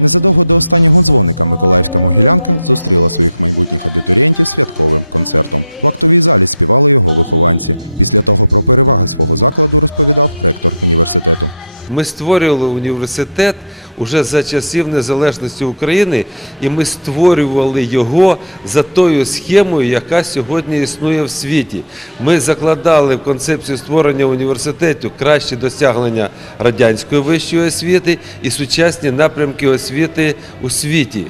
Незадовго до останнього дзвоника Миколаївська могілянка зустріла своїх майбутніх абітурієнтів святковим концертом. В актовій залі співали його вихованці. Після того про переваги свого закладу розповідав ректор університету. Ми створювали університет уже за часів незалежності України, і ми створювали його за тою схемою, яка сьогодні існує в світі. Ми закладали в концепцію створення університету кращі досягнення радянської вищої освіти і сучасні напрямки освіти у світі.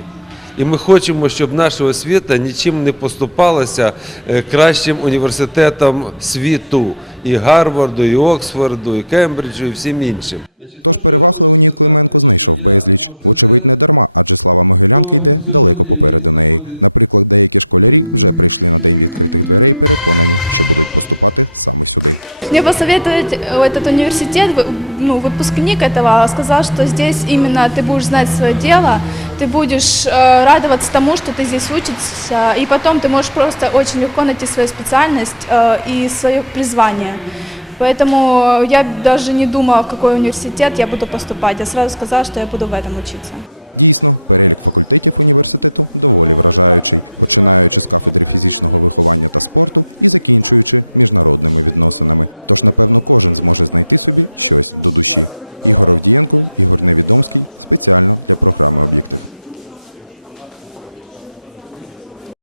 І ми хочемо, щоб наша освіта нічим не поступалася е, кращим університетам світу і Гарварду, і Оксфорду, і Кембриджу, і всім іншим. Тож переваг Леонід Клименко знайшов безліч. Вочевидь, не дарма, адже слава могилянки йде далеко попереду неї. Наприклад, деякі школярі вже прийшли на день відкритих дверей, переконані, що будуть поступати саме сюди. Мне посоветовать э, этот университет, вы- ну, выпускник этого сказал, что здесь именно ты будешь знать свое дело, ты будешь э, радоваться тому, что ты здесь учишься, и потом ты можешь просто очень легко найти свою специальность э, и свое призвание. Поэтому я даже не думала, в какой університет я буду поступать. Я сразу сказала, что я буду в этом учиться. Дійсно, перелік факультетів університету доволі вражаючий, починаючи з кафедри фізичного виховання та спорту і закінчуючи міжнародними відносинами. Тож, напевно, кожен зможе знайти собі щось до душі. Ігор Овдієнко, Ігор Невідомський спеціально для програми Об'єктив.